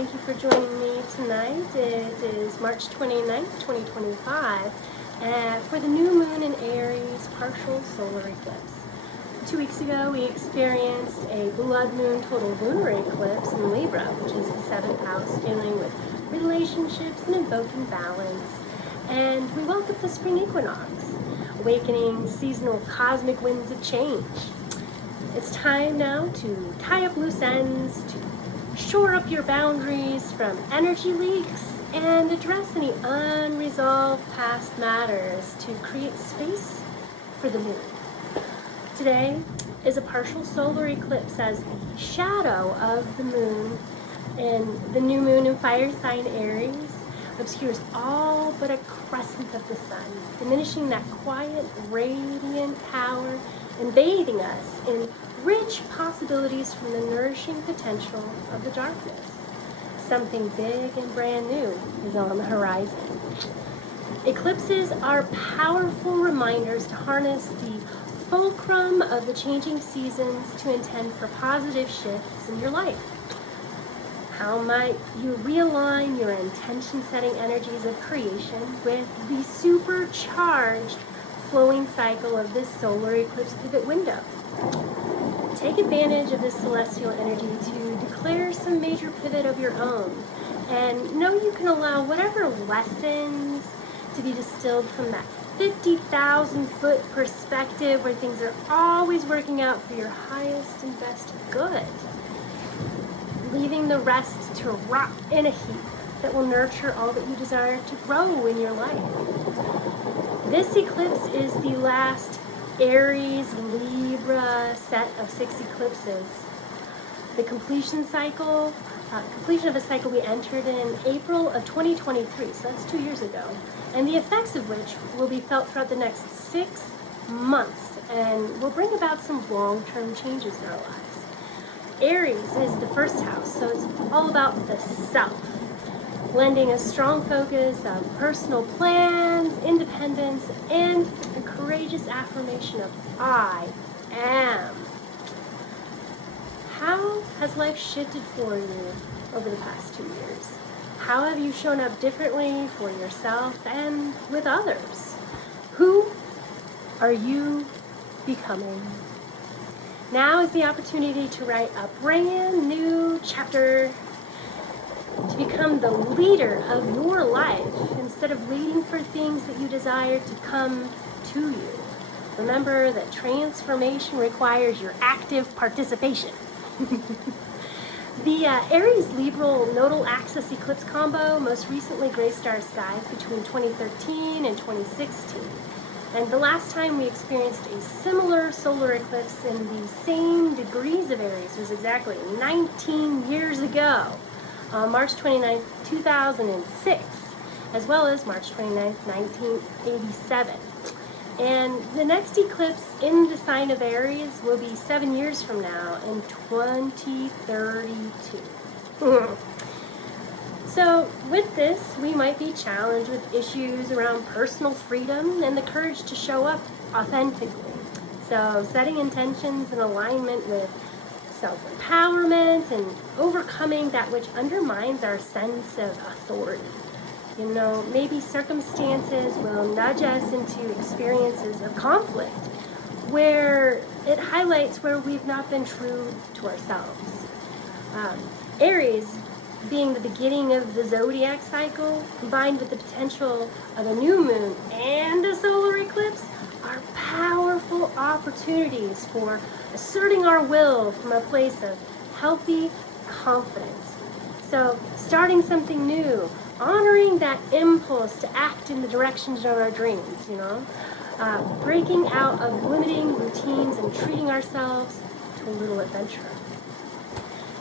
Thank you for joining me tonight. It is March 29th, 2025, for the new moon in Aries partial solar eclipse. 2 weeks ago, we experienced a blood moon total lunar eclipse in Libra, which is the 7th house, dealing with relationships and invoking balance. And we welcomed the spring equinox, awakening seasonal cosmic winds of change. It's time now to tie up loose ends, to shore up your boundaries from energy leaks, and address any unresolved past matters to create space for the new. Today is a partial solar eclipse as the shadow of the moon and the new moon in fire sign Aries obscures all but a crescent of the sun, diminishing that quiet, radiant power and bathing us in rich possibilities from the nourishing potential of the darkness. Something big and brand new is on the horizon. Eclipses are powerful reminders to harness the fulcrum of the changing seasons to intend for positive shifts in your life. How might you realign your intention-setting energies of creation with the supercharged flowing cycle of this solar eclipse pivot window? Take advantage of this celestial energy to declare some major pivot of your own, and know you can allow whatever lessons to be distilled from that 50,000-foot perspective where things are always working out for your highest and best good, leaving the rest to rot in a heap that will nurture all that you desire to grow in your life. This eclipse is the last Aries Libra set of 6 eclipses. The completion of a cycle we entered in April of 2023, so that's 2 years ago, and the effects of which will be felt throughout the next 6 months and will bring about some long-term changes in our lives. Aries is the first house, so it's all about the self, blending a strong focus of personal plans, independence, and a courageous affirmation of I am. How has life shifted for you over the past 2 years? How have you shown up differently for yourself and with others? Who are you becoming? Now is the opportunity to write a brand new chapter, to become the leader of your life instead of waiting for things that you desire to come to you. Remember that transformation requires your active participation. The Aries Libra nodal axis eclipse combo most recently graced our skies between 2013 and 2016. And the last time we experienced a similar solar eclipse in the same degrees of Aries was exactly 19 years ago, March 29th, 2006, as well as March 29th, 1987. And the next eclipse in the sign of Aries will be 7 years from now in 2032. So with this, we might be challenged with issues around personal freedom and the courage to show up authentically. So setting intentions in alignment with self-empowerment and overcoming that which undermines our sense of authority. You know, maybe circumstances will nudge us into experiences of conflict where it highlights where we've not been true to ourselves. Aries, being the beginning of the zodiac cycle, combined with the potential of a new moon and a solar eclipse, are powerful opportunities for asserting our will from a place of healthy confidence. So, starting something new, honoring that impulse to act in the directions of our dreams, breaking out of limiting routines and treating ourselves to a little adventure.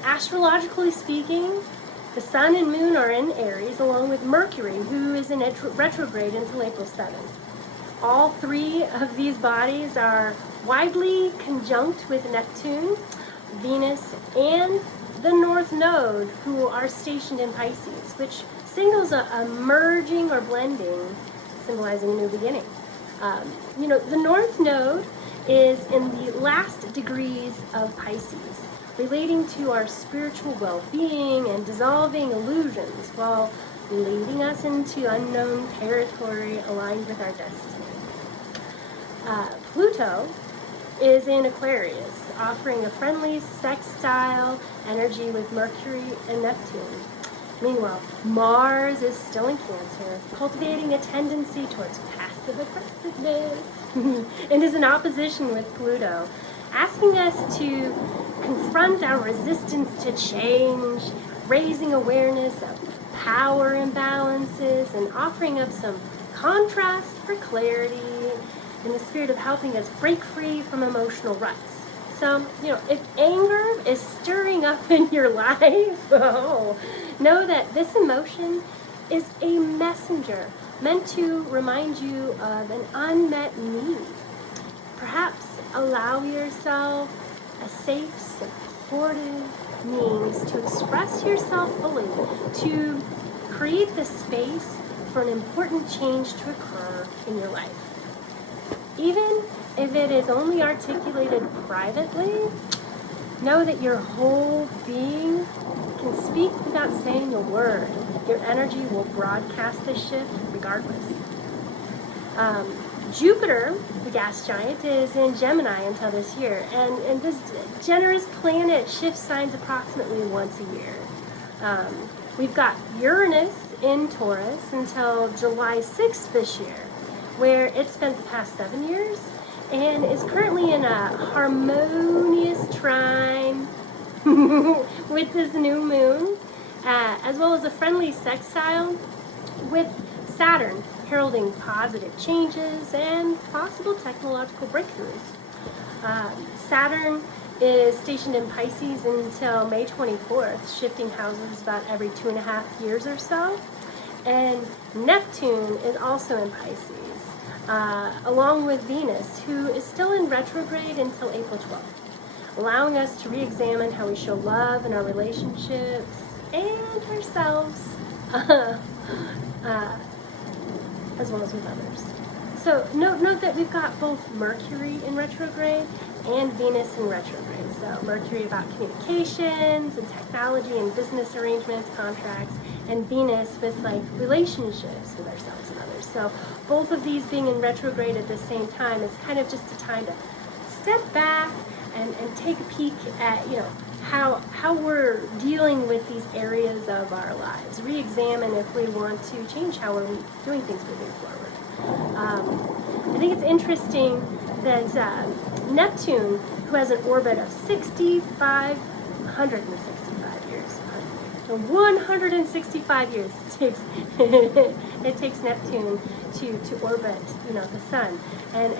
Astrologically speaking, the sun and moon are in Aries, along with Mercury, who is in retrograde until April 7th. All 3 of these bodies are widely conjunct with Neptune, Venus, and the North Node, who are stationed in Pisces, which signals a merging or blending, symbolizing a new beginning. The North Node is in the last degrees of Pisces, relating to our spiritual well-being and dissolving illusions while leading us into unknown territory aligned with our destiny. Pluto is in Aquarius, offering a friendly sextile energy with Mercury and Neptune. Meanwhile, Mars is still in Cancer, cultivating a tendency towards passive aggressiveness and is in opposition with Pluto, asking us to confront our resistance to change, raising awareness of power imbalances, and offering up some contrast for clarity in the spirit of helping us break free from emotional ruts. So, if anger is stirring up in your life, know that this emotion is a messenger meant to remind you of an unmet need. Perhaps allow yourself a safe, supportive means to express yourself fully, to create the space for an important change to occur in your life. Even if it is only articulated privately, know that your whole being can speak without saying a word. Your energy will broadcast the shift regardless. Jupiter, the gas giant, is in Gemini until this year, and this generous planet shifts signs approximately once a year. We've got Uranus in Taurus until July 6th this year, where it spent the past 7 years and is currently in a harmonious trine with this new moon, as well as a friendly sextile with Saturn, heralding positive changes and possible technological breakthroughs. Saturn is stationed in Pisces until May 24th, shifting houses about every 2.5 years or so. And Neptune is also in Pisces, along with Venus, who is still in retrograde until April 12th, allowing us to re-examine how we show love in our relationships and ourselves, as well as with others. So note that we've got both Mercury in retrograde and Venus in retrograde. So Mercury about communications and technology and business arrangements, contracts, and Venus with relationships with ourselves and others. So both of these being in retrograde at the same time is kind of just a time to step back and take a peek at how we're dealing with these areas of our lives. Re-examine if we want to change how we're doing things moving forward. I think it's interesting that Neptune, who has an orbit of 165 years, 165 years it takes Neptune to orbit, the sun, and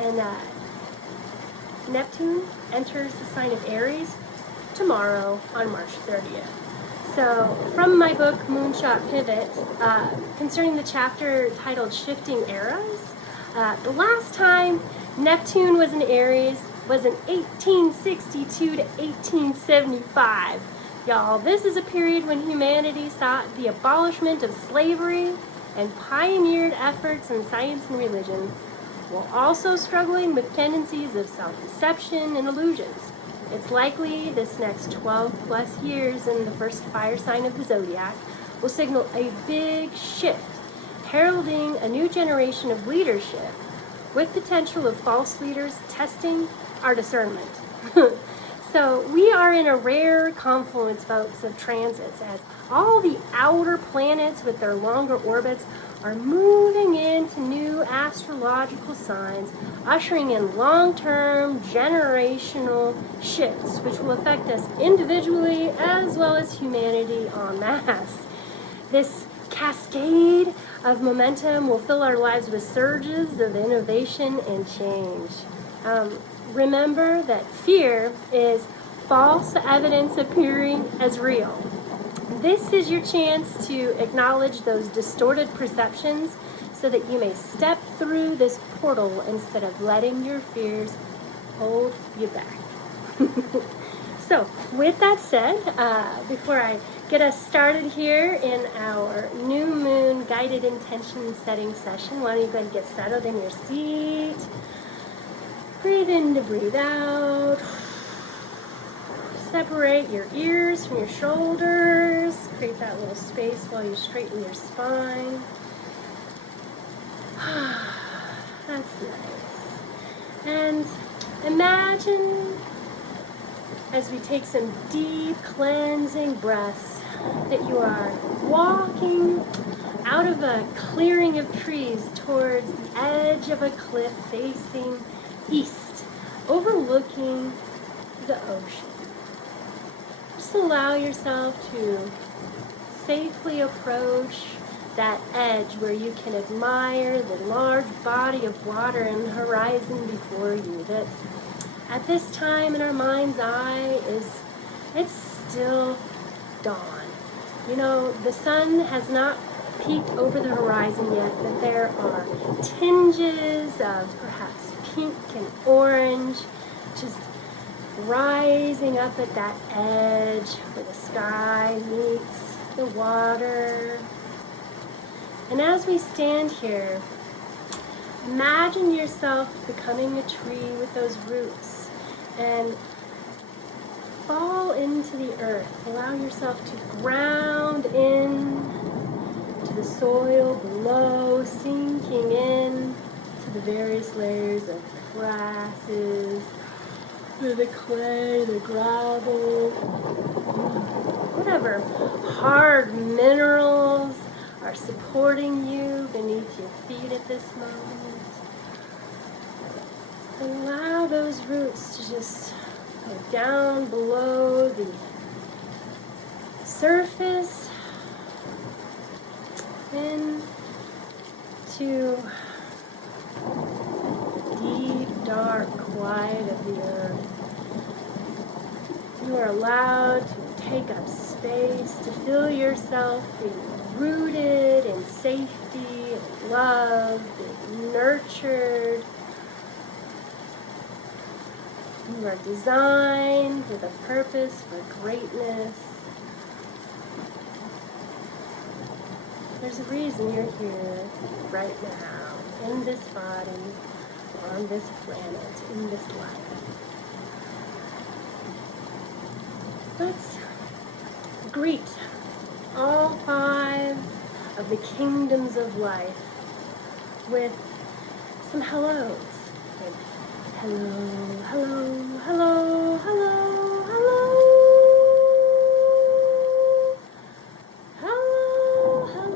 Neptune enters the sign of Aries tomorrow on March 30th. So, from my book Moonshot Pivot, concerning the chapter titled Shifting Eras, the last time Neptune was in Aries was in 1862 to 1875. Y'all, this is a period when humanity sought the abolishment of slavery and pioneered efforts in science and religion, while also struggling with tendencies of self-deception and illusions. It's likely this next 12 plus years in the first fire sign of the zodiac will signal a big shift, heralding a new generation of leadership with potential of false leaders testing our discernment. So we are in a rare confluence, folks, of transits as all the outer planets with their longer orbits are moving into new astrological signs, ushering in long-term generational shifts, which will affect us individually as well as humanity en masse. This cascade of momentum will fill our lives with surges of innovation and change. Remember that fear is false evidence appearing as real. This is your chance to acknowledge those distorted perceptions so that you may step through this portal instead of letting your fears hold you back. So, with that said, before I get us started here in our new moon guided intention setting session, why don't you go ahead and get settled in your seat. Breathe in to breathe out. Separate your ears from your shoulders. Create that little space while you straighten your spine. That's nice. And imagine, as we take some deep cleansing breaths, that you are walking out of a clearing of trees towards the edge of a cliff facing east, overlooking the ocean. Just allow yourself to safely approach that edge where you can admire the large body of water and the horizon before you. That at this time in our mind's eye it's still dawn. You know, the sun has not peeked over the horizon yet, but there are tinges of perhaps pink and orange just rising up at that edge where the sky meets the water. And as we stand here, imagine yourself becoming a tree with those roots and fall into the earth. Allow yourself to ground in to the soil below, sinking in to the various layers of grasses, the clay, the gravel, whatever hard minerals are supporting you beneath your feet at this moment. Allow those roots to just go down below the surface into deep, dark quiet of the earth. You are allowed to take up space, to feel yourself being rooted in safety, and love, being nurtured. You are designed with a purpose for greatness. There's a reason you're here right now, in this body, on this planet, in this life. Let's greet all 5 of the kingdoms of life with some hellos. Like, hello, hello, hello, hello, hello. Hello, hello,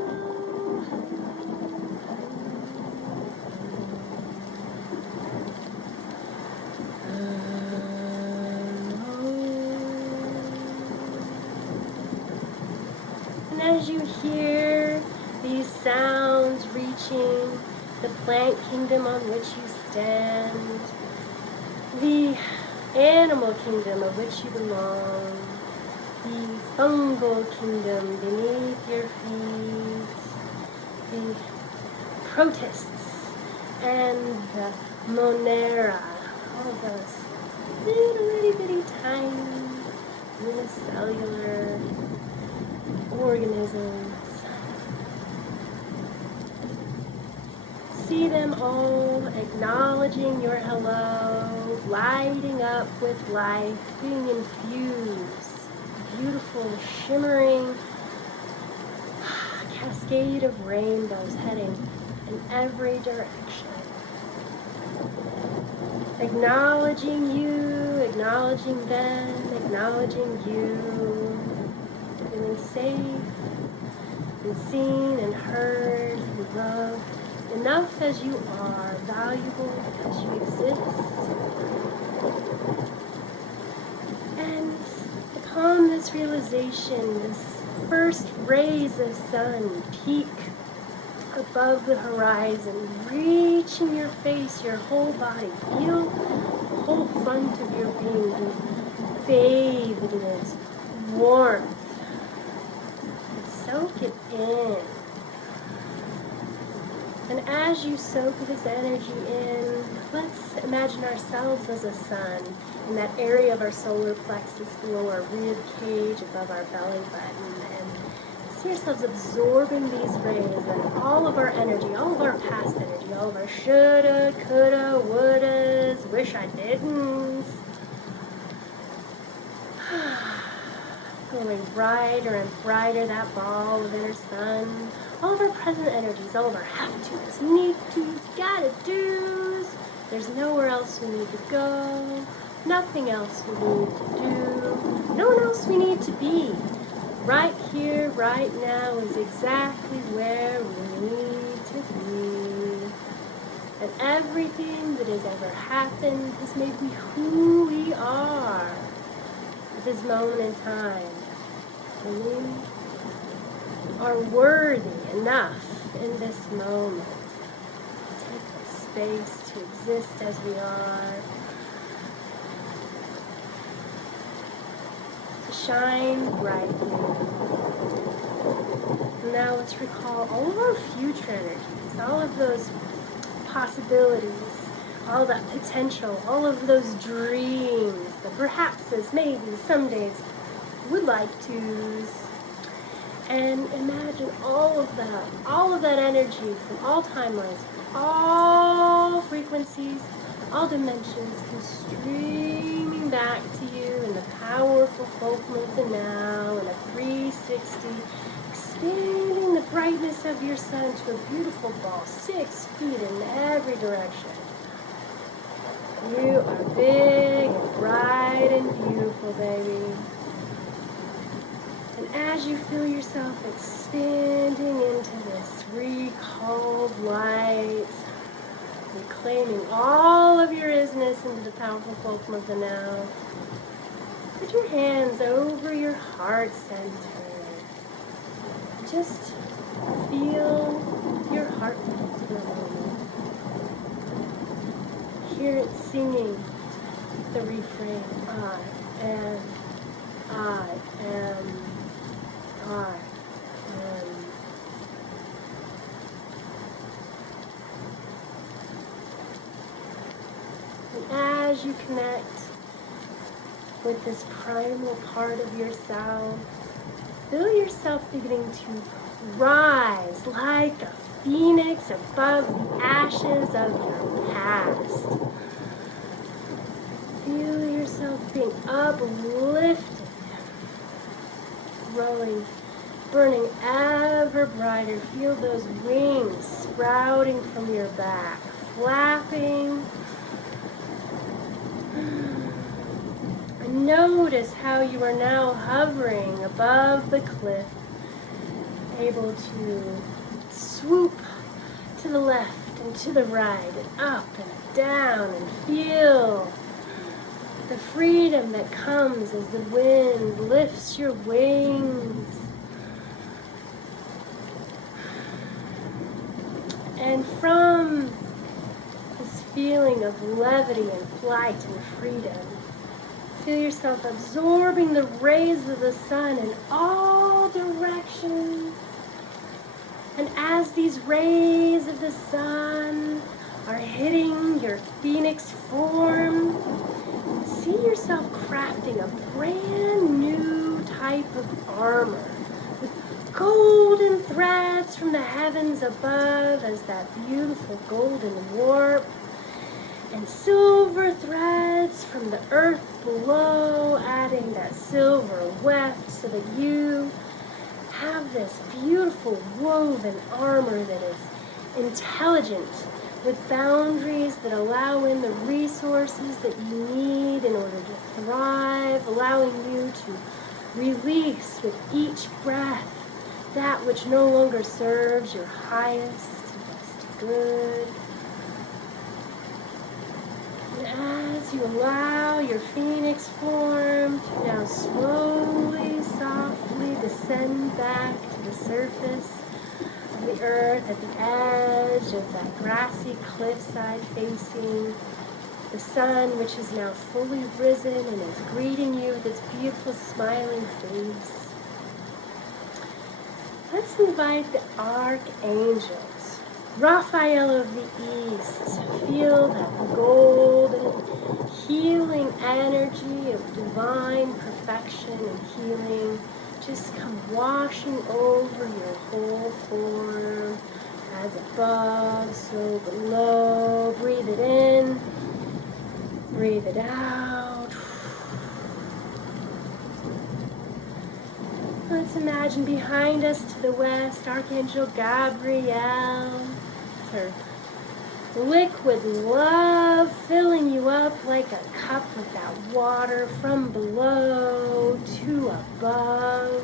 And as you hear these sounds reaching the plant kingdom on which you stand, the animal kingdom of which you belong, the fungal kingdom beneath your feet, the protists and the monera, all of those little itty bitty tiny unicellular organisms. See them all acknowledging your hello, lighting up with life, being infused, beautiful, shimmering cascade of rainbows heading in every direction. Acknowledging you, acknowledging them, acknowledging you, feeling safe and seen and heard and loved. Enough as you are, valuable because you exist. And upon this realization, this first rays of sun peak above the horizon, reaching your face, your whole body. Feel the whole front of your being bathed in its warmth. And soak it in. And as you soak this energy in, let's imagine ourselves as a sun in that area of our solar plexus below our rib cage, above our belly button, and see ourselves absorbing these rays and all of our energy, all of our past energy, all of our shoulda, coulda, wouldas, wish I didn't. glowing brighter and brighter, that ball of inner sun. All of our present energies, all of our have-tos, need-tos, gotta-dos. There's nowhere else we need to go, nothing else we need to do, no one else we need to be. Right here, right now is exactly where we need to be. And everything that has ever happened has made me who we are at this moment in time. And we are worthy enough in this moment to take the space to exist as we are, to shine brightly. Now let's recall all of our future energies, all of those possibilities, all that potential, all of those dreams, the perhapses, maybe, some days, would like to's. And imagine all of that energy from all timelines, all frequencies, all dimensions come streaming back to you in the powerful fulcrum of the now, in a 360, expanding the brightness of your sun to a beautiful ball, 6 feet in every direction. You are big and bright and beautiful, baby. And as you feel yourself expanding into this recalled light, reclaiming all of your isness into the powerful fulcrum of the now, put your hands over your heart center. Just feel your heartbeat for a moment. Hear it singing the refrain, I am, I am, I am. And as you connect with this primal part of yourself, feel yourself beginning to rise like a phoenix above the ashes of your past. Feel yourself being uplifted, growing, burning ever brighter. Feel those wings sprouting from your back, flapping. And notice how you are now hovering above the cliff, able to swoop to the left and to the right and up and down, and feel the freedom that comes as the wind lifts your wings. And from this feeling of levity and flight and freedom, feel yourself absorbing the rays of the sun in all directions. And as these rays of the sun are hitting your phoenix form, see yourself crafting a brand new type of armor with golden threads from the heavens above as that beautiful golden warp, and silver threads from the earth below, adding that silver weft so that you have this beautiful woven armor that is intelligent, with boundaries that allow in the resources that you need in order to thrive, allowing you to release with each breath that which no longer serves your highest and best good. And as you allow your phoenix form to now slowly, softly descend back to the surface of the earth at the edge of that grassy cliffside facing the sun, which is now fully risen and is greeting you with its beautiful smiling face. Let's invite the archangels, Raphael of the East. Feel that golden, healing energy of divine perfection and healing just come washing over your whole form. As above, so below. Breathe it in, breathe it out. Let's imagine behind us to the west, Archangel Gabriel, her liquid love filling you up like a cup with that water from below to above.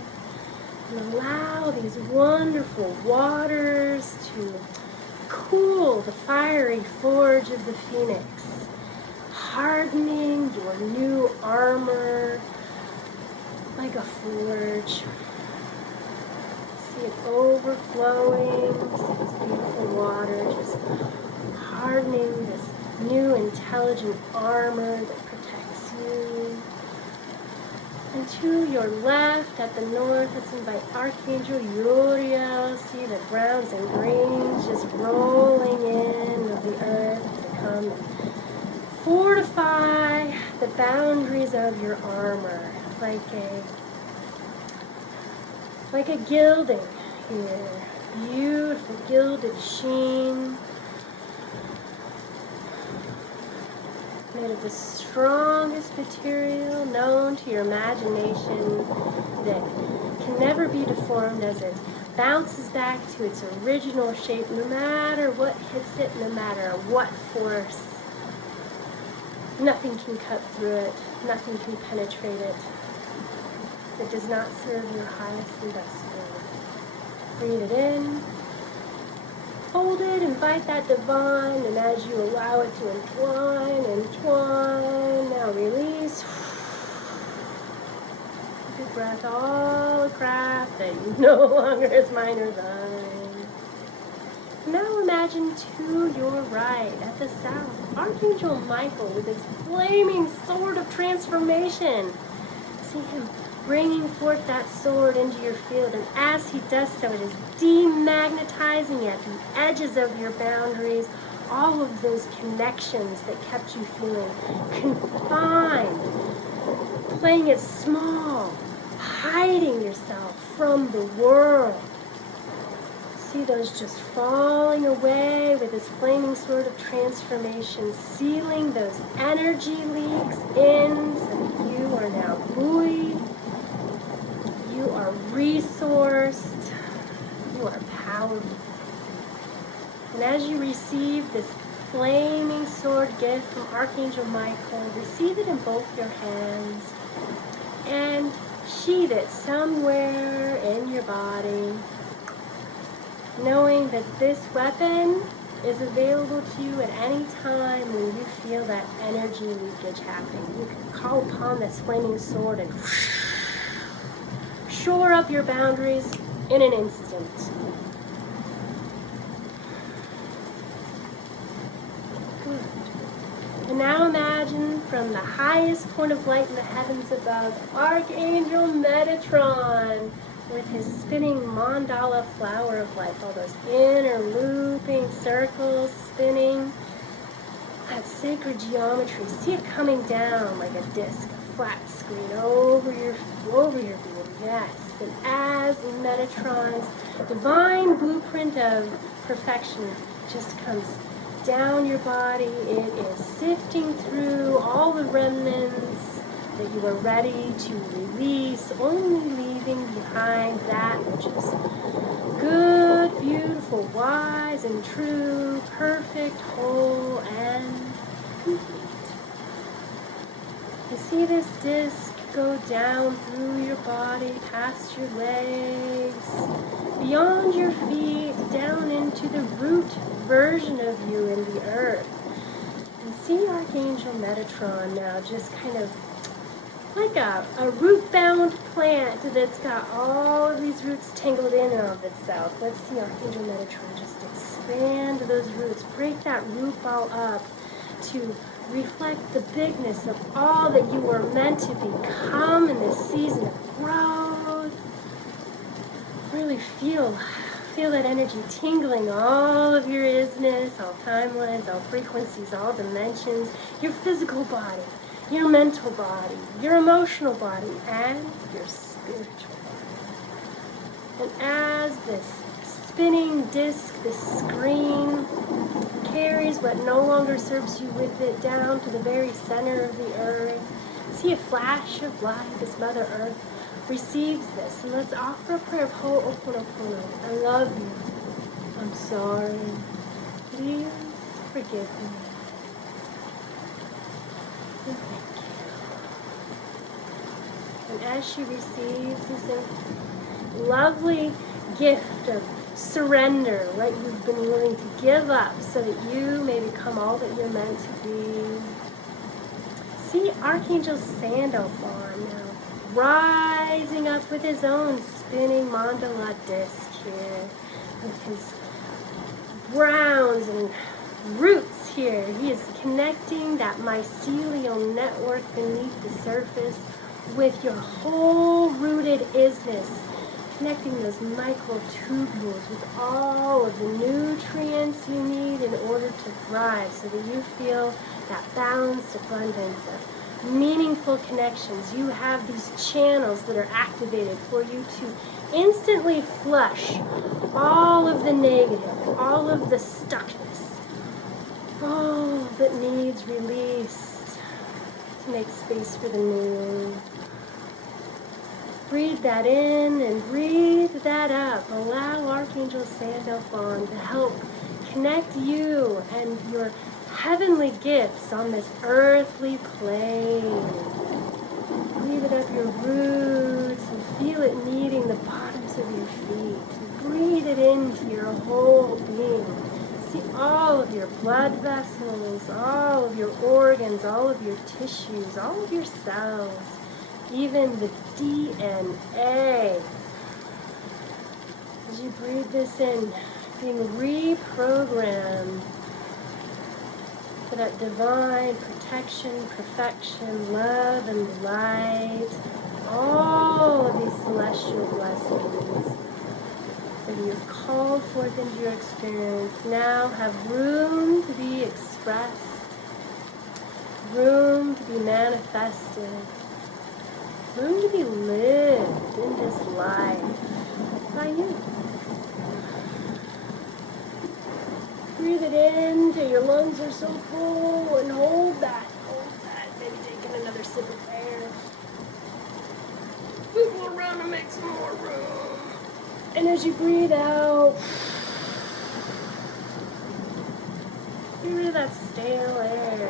And allow these wonderful waters to cool the fiery forge of the phoenix, hardening your new armor like a forge. See it overflowing, see this beautiful water just hardening this new intelligent armor that protects you. And to your left, at the north, let's invite Archangel Uriel. See the browns and greens just rolling in of the earth to come and fortify the boundaries of your armor, like a gilding here. Beautiful gilded sheen, made of the strongest material known to your imagination that can never be deformed as it bounces back to its original shape no matter what hits it, no matter what force. Nothing can cut through it, nothing can penetrate it. It does not serve your highest and best good. Breathe it in. Hold it, invite that divine, and as you allow it to entwine, now release. Take a breath, all the crap that no longer is mine or thine. Now imagine to your right, at the south, Archangel Michael with his flaming sword of transformation. See him bringing forth that sword into your field, and as he does so, it is demagnetizing at the edges of your boundaries all of those connections that kept you feeling confined, playing it small, hiding yourself from the world. See those just falling away with his flaming sword of transformation, sealing those energy leaks in so that you are now buoyed. You are resourced. You are powerful. And as you receive this flaming sword gift from Archangel Michael, receive it in both your hands and sheath it somewhere in your body, knowing that this weapon is available to you at any time when you feel that energy leakage happening. You can call upon this flaming sword and shore up your boundaries in an instant. Good. And now imagine from the highest point of light in the heavens above, Archangel Metatron with his spinning mandala flower of life, all those inner looping circles spinning, that sacred geometry. See it coming down like a disc, a flat screen over your being. Yes, and as Metatron's divine blueprint of perfection just comes down your body, it is sifting through all the remnants that you are ready to release, only leaving behind that which is good, beautiful, wise, and true, perfect, whole, and complete. You see this disc go down through your body, past your legs, beyond your feet, down into the root version of you in the earth. And see Archangel Metatron now just kind of like a root-bound plant that's got all of these roots tangled in and of itself. Let's see Archangel Metatron just expand those roots, break that root ball up to reflect the bigness of all that you were meant to become in this season of growth. Really feel that energy tingling all of your isness, all timelines, all frequencies, all dimensions, your physical body, your mental body, your emotional body, and your spiritual body. And as this spinning disc, this screen, carries what no longer serves you with it down to the very center of the earth, see a flash of light as Mother Earth receives this. And let's offer a prayer of Ho'oponopono. I love you. I'm sorry. Please forgive me. And thank you. And as she receives this lovely gift of surrender, what you've been willing to give up so that you may become all that you're meant to be. See Archangel Sandalphon now rising up with his own spinning mandala disc here, with his browns and roots here. He is connecting that mycelial network beneath the surface with your whole rooted isness, connecting those microtubules with all of the nutrients you need in order to thrive, so that you feel that balanced abundance of meaningful connections. You have these channels that are activated for you to instantly flush all of the negative, all of the stuckness, all that needs released to make space for the new. Breathe that in and breathe that up. Allow Archangel Sandalphon to help connect you and your heavenly gifts on this earthly plane. Breathe it up your roots and feel it kneading the bottoms of your feet. Breathe it into your whole being. See all of your blood vessels, all of your organs, all of your tissues, all of your cells, even the DNA. As you breathe this in, being reprogrammed for that divine protection, perfection, love, and light, all of these celestial blessings that you've called forth into your experience now have room to be expressed, room to be manifested, room to be lived in this life by you. Breathe it in till your lungs are so full, and hold that. Maybe taking another sip of air. Wiggle around and make some more room. And as you breathe out, get rid of that stale air.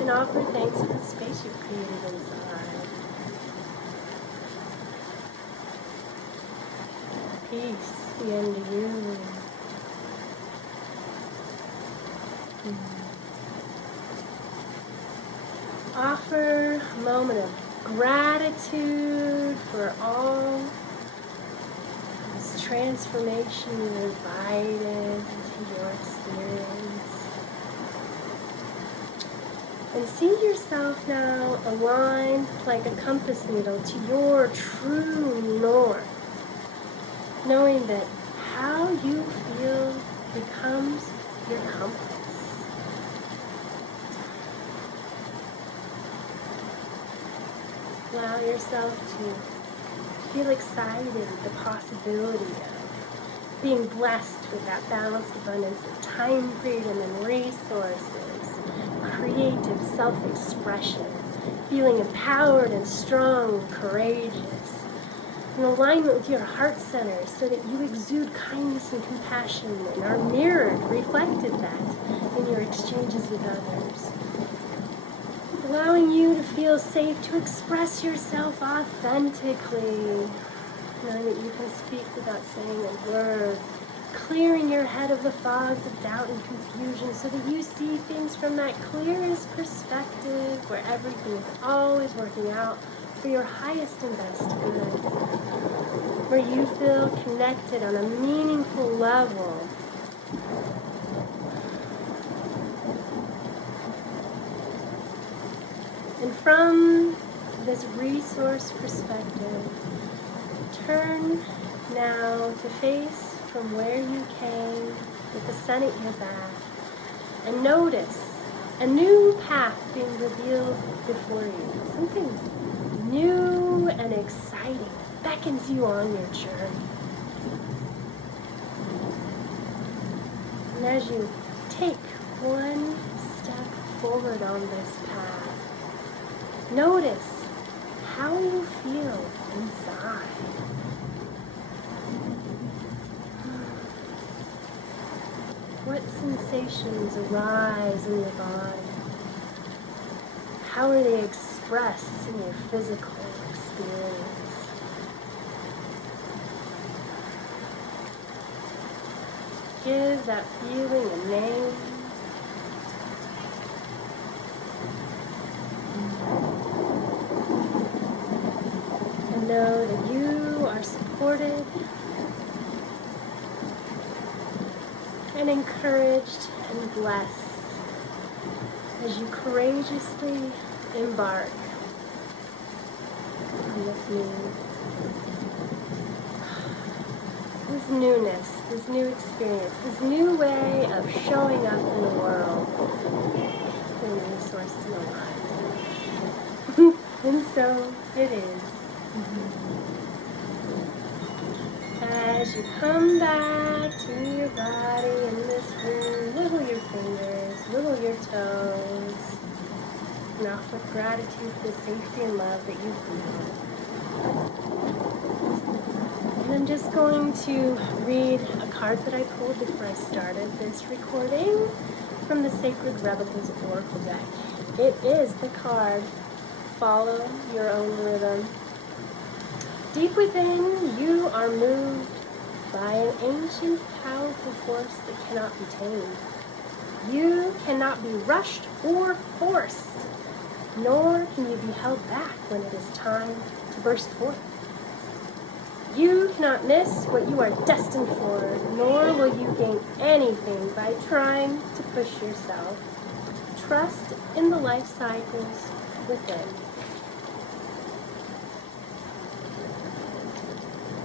And offer thanks for the space you've created inside. Peace be unto you. Offer a moment of gratitude for all this transformation you invited into your experience. And see yourself now aligned like a compass needle to your true north, knowing that how you feel becomes your compass. Allow yourself to feel excited at the possibility of being blessed with that balanced abundance of time, freedom, and resources, creative self-expression, feeling empowered and strong and courageous, in alignment with your heart center so that you exude kindness and compassion and are mirrored, reflected that in your exchanges with others. Allowing you to feel safe to express yourself authentically, knowing that you can speak without saying a word, clearing your head of the fogs of doubt and confusion so that you see things from that clearest perspective where everything is always working out for your highest and best good, where you feel connected on a meaningful level. And from this resource perspective, turn now to face from where you came with the sun at your back, and notice a new path being revealed before you. Something new and exciting beckons you on your journey. And as you take one step forward on this path, notice how will you feel inside? What sensations arise in your body? How are they expressed in your physical experience? Give that feeling a name. And know that you are supported and encouraged and blessed as you courageously embark on this newness, this new experience, this new way of showing up in the world, being a resource to the lives. And so it is. As you come back to your body in this room, wiggle your fingers, wiggle your toes, and offer gratitude for the safety and love that you feel. And I'm just going to read a card that I pulled before I started this recording from the Sacred Rebels Oracle deck. It is the card, Follow Your Own Rhythm. Deep within, you are moved by an ancient, powerful force that cannot be tamed. You cannot be rushed or forced, nor can you be held back when it is time to burst forth. You cannot miss what you are destined for, nor will you gain anything by trying to push yourself. Trust in the life cycles within.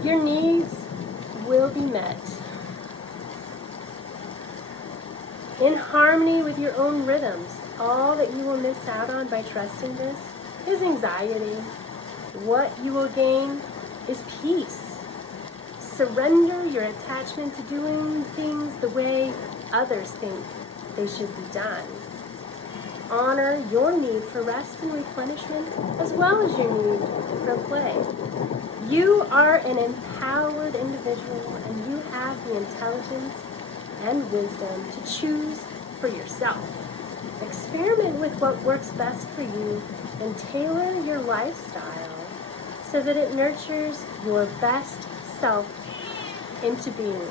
Your needs will be met in harmony with your own rhythms. All that you will miss out on by trusting this is anxiety. What you will gain is peace. Surrender your attachment to doing things the way others think they should be done. Honor your need for rest and replenishment as well as your need for play. You are an empowered individual and you have the intelligence and wisdom to choose for yourself. Experiment with what works best for you and tailor your lifestyle so that it nurtures your best self into being.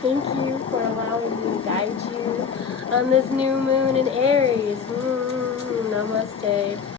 Thank you for allowing me to guide you on this new moon in Aries. Namaste.